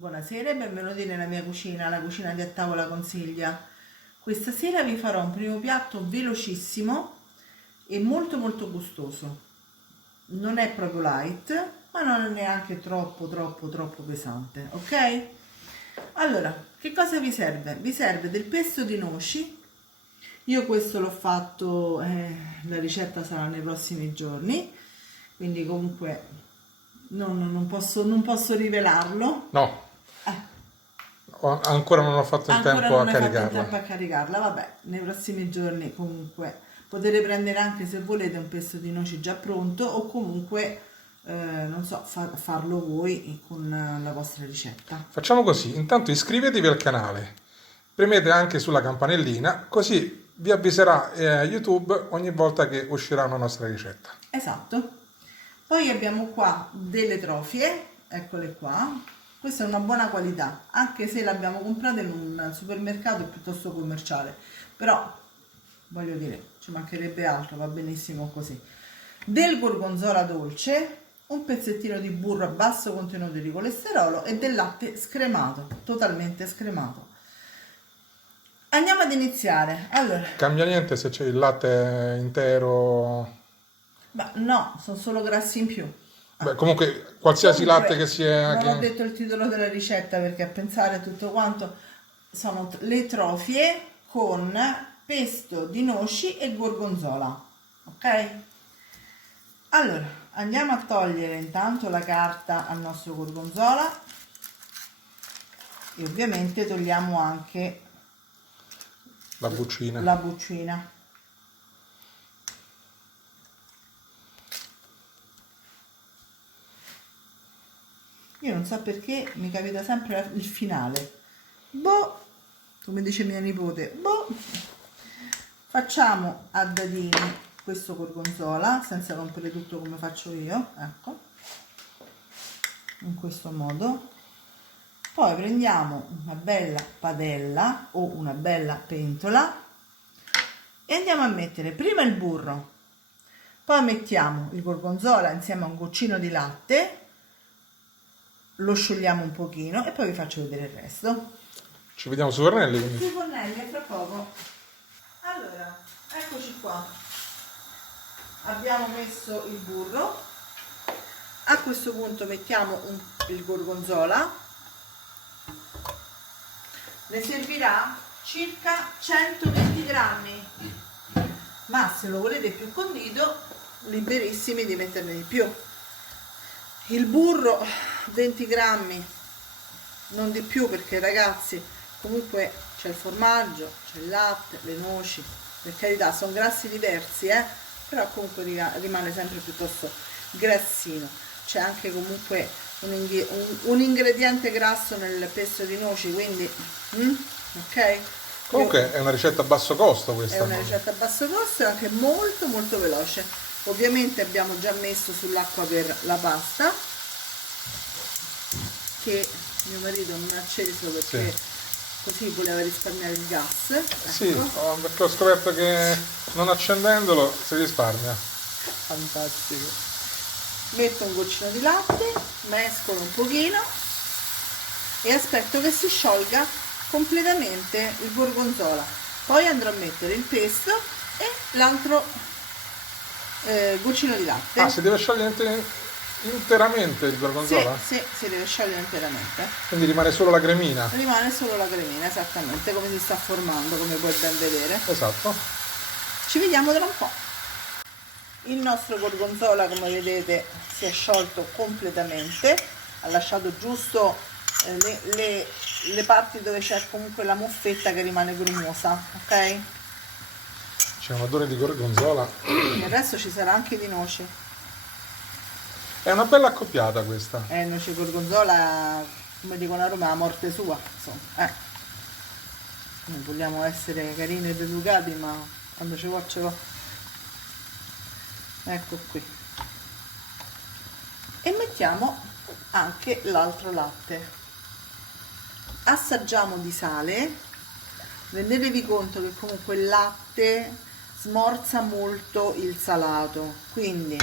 Buonasera e benvenuti nella mia cucina, la cucina di A Tavola con Silvia. Questa sera vi farò un primo piatto velocissimo e molto gustoso. Non è proprio light, ma non è neanche troppo pesante, ok? Allora, che cosa vi serve? Vi serve del pesto di noci. Io questo l'ho fatto, la ricetta sarà nei prossimi giorni, quindi comunque non posso rivelarlo. No, ancora non ho fatto in Ancora tempo non a hai fatto in caricarla. tempo a caricarla, vabbè, nei prossimi giorni comunque potete prendere anche se volete un pesto di noci già pronto o comunque, non so, farlo voi con la vostra ricetta. Facciamo così, intanto iscrivetevi al canale, premete anche sulla campanellina, così vi avviserà YouTube ogni volta che uscirà una nostra ricetta. Esatto. Poi abbiamo qua delle trofie, eccole qua. Questa è una buona qualità, anche se l'abbiamo comprata in un supermercato piuttosto commerciale, però voglio dire, ci mancherebbe altro, va benissimo così. Del gorgonzola dolce, un pezzettino di burro a basso contenuto di colesterolo e del latte scremato, totalmente scremato. Andiamo ad iniziare. Allora, Cambia niente se c'è il latte intero? ma no, sono solo grassi in più. Beh, comunque qualsiasi latte che sia... Non ho detto il titolo della ricetta perché a pensare tutto quanto sono le trofie con pesto di noci e gorgonzola, ok? Allora, andiamo a togliere intanto la carta al nostro gorgonzola e ovviamente togliamo anche La buccina. la buccina. Io non so perché mi capita sempre il finale. Boh, come dice mia nipote, boh. Facciamo a dadini questo gorgonzola senza rompere tutto come faccio io, ecco, in questo modo. Poi prendiamo una bella padella o una bella pentola e andiamo a mettere prima il burro, poi mettiamo il gorgonzola insieme a un goccino di latte, lo sciogliamo un pochino e poi vi faccio vedere il resto. Ci vediamo su fornelli quindi. Sui fornelli fra poco. Allora, eccoci qua. Abbiamo messo il burro. A questo punto mettiamo il gorgonzola. Ne servirà circa 120 grammi. Ma se lo volete più condito, liberissimi di metterne di più. Il burro 20 grammi, non di più perché ragazzi comunque c'è il formaggio, c'è il latte, le noci, per carità sono grassi diversi, però comunque rimane sempre piuttosto grassino. C'è anche comunque un ingrediente grasso nel pesto di noci, quindi ok? Comunque è una ricetta a basso costo questa. È una ricetta a basso costo e anche molto veloce. Ovviamente abbiamo già messo sull'acqua per la pasta, che mio marito non ha acceso perché così voleva risparmiare il gas. Ecco. Sì, perché ho scoperto che non accendendolo si risparmia. Fantastico. Metto un goccino di latte, mescolo un pochino e aspetto che si sciolga completamente il gorgonzola. Poi andrò a mettere il pesto e l'altro goccino di latte. Ah, si deve sciogliere interamente il gorgonzola? Sì, si deve sciogliere interamente. Quindi rimane solo la cremina? Rimane solo la cremina, esattamente come si sta formando, come puoi ben vedere. Esatto. Ci vediamo tra un po'. Il nostro gorgonzola, come vedete, si è sciolto completamente, ha lasciato giusto le parti dove c'è comunque la muffetta che rimane grumosa, ok? C'è un odore di gorgonzola. E adesso ci sarà anche di noci. È una bella accoppiata questa. Noce gorgonzola, come dicono a Roma, la morte sua, insomma. Non vogliamo essere carini ed educati, ma quando ci vuole ce l'ho. Ecco qui. E mettiamo anche l'altro latte. Assaggiamo di sale. Rendetevi conto che comunque il latte smorza molto il salato, quindi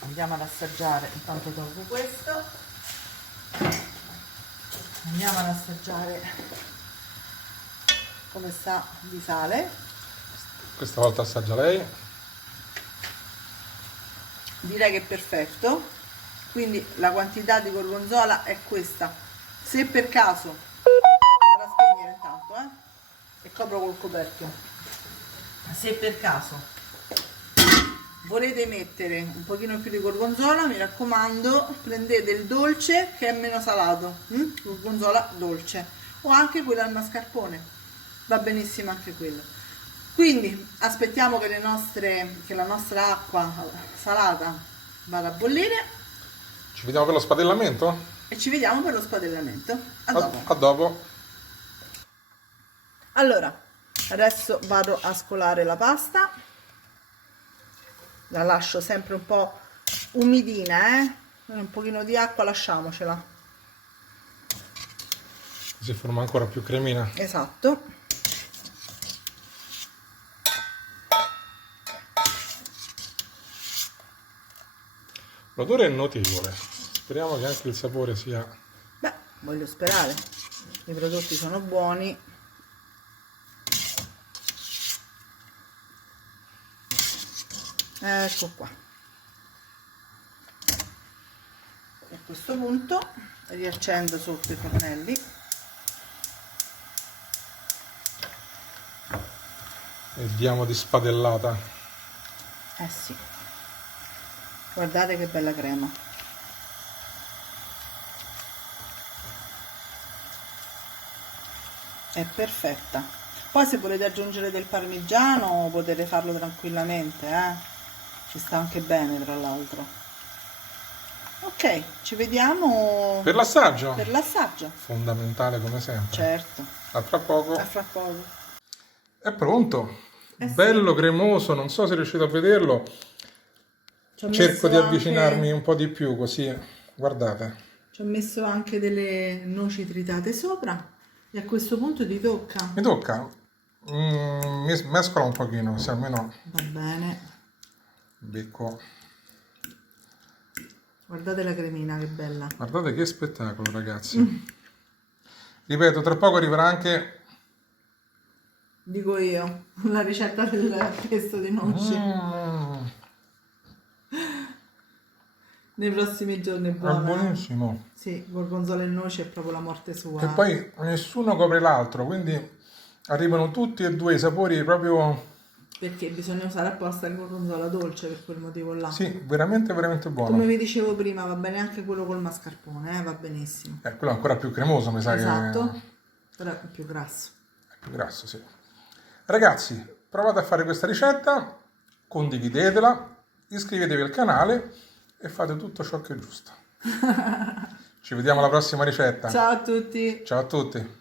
andiamo ad assaggiare. Intanto tolgo questo Andiamo ad assaggiare come sta di sale. Questa volta assaggia lei. Direi che è perfetto, quindi la quantità di gorgonzola è questa. Se per caso, vado a spegnere intanto e copro col coperchio, se per caso volete mettere un pochino più di gorgonzola, mi raccomando, prendete il dolce che è meno salato, gorgonzola dolce, o anche quella al mascarpone, va benissimo anche quello. Quindi aspettiamo che la nostra acqua salata vada a bollire Ci vediamo per lo spadellamento? e ci vediamo per lo spadellamento. A dopo. A dopo. Allora, adesso vado a scolare la pasta. La lascio sempre un po' umidina, un pochino di acqua lasciamocela. Si forma ancora più cremina. Esatto. L'odore è notevole. Speriamo che anche il sapore sia... Beh, voglio sperare. I prodotti sono buoni. Ecco qua. E a questo punto riaccendo sotto i fornelli. E diamo di spadellata. Eh sì. Guardate che bella crema. È perfetta. Poi se volete aggiungere del parmigiano potete farlo tranquillamente, ci sta anche bene tra l'altro. Ok, ci vediamo Per l'assaggio? per l'assaggio. Fondamentale come sempre. Certo, A tra poco. a fra poco. È pronto. Sì. Bello cremoso, non so se riuscite a vederlo. Ci ho Cerco messo di avvicinarmi anche- un po' di più così, guardate. Ci ho messo anche delle noci tritate sopra e a questo punto ti tocca. Mi tocca. Mescola un pochino, così almeno Va bene. becco. Guardate la cremina che bella. Guardate che spettacolo, ragazzi. Ripeto, tra poco arriverà anche... Dico io, la ricetta del pesto di noci. Nei prossimi giorni è È buona. buonissimo. Sì, gorgonzola e noci è proprio la morte sua. E poi nessuno copre l'altro, quindi arrivano tutti e due i sapori proprio... Perché bisogna usare apposta il gorgonzola dolce per quel motivo là. Sì, veramente, veramente buono. Come vi dicevo prima, va bene anche quello col mascarpone, va benissimo. Quello è ancora più cremoso, mi sa Esatto, che però è più grasso. è più grasso, sì. Ragazzi, provate a fare questa ricetta, condividetela, iscrivetevi al canale e fate tutto ciò che è giusto. Ci vediamo alla prossima ricetta. Ciao a tutti! Ciao a tutti.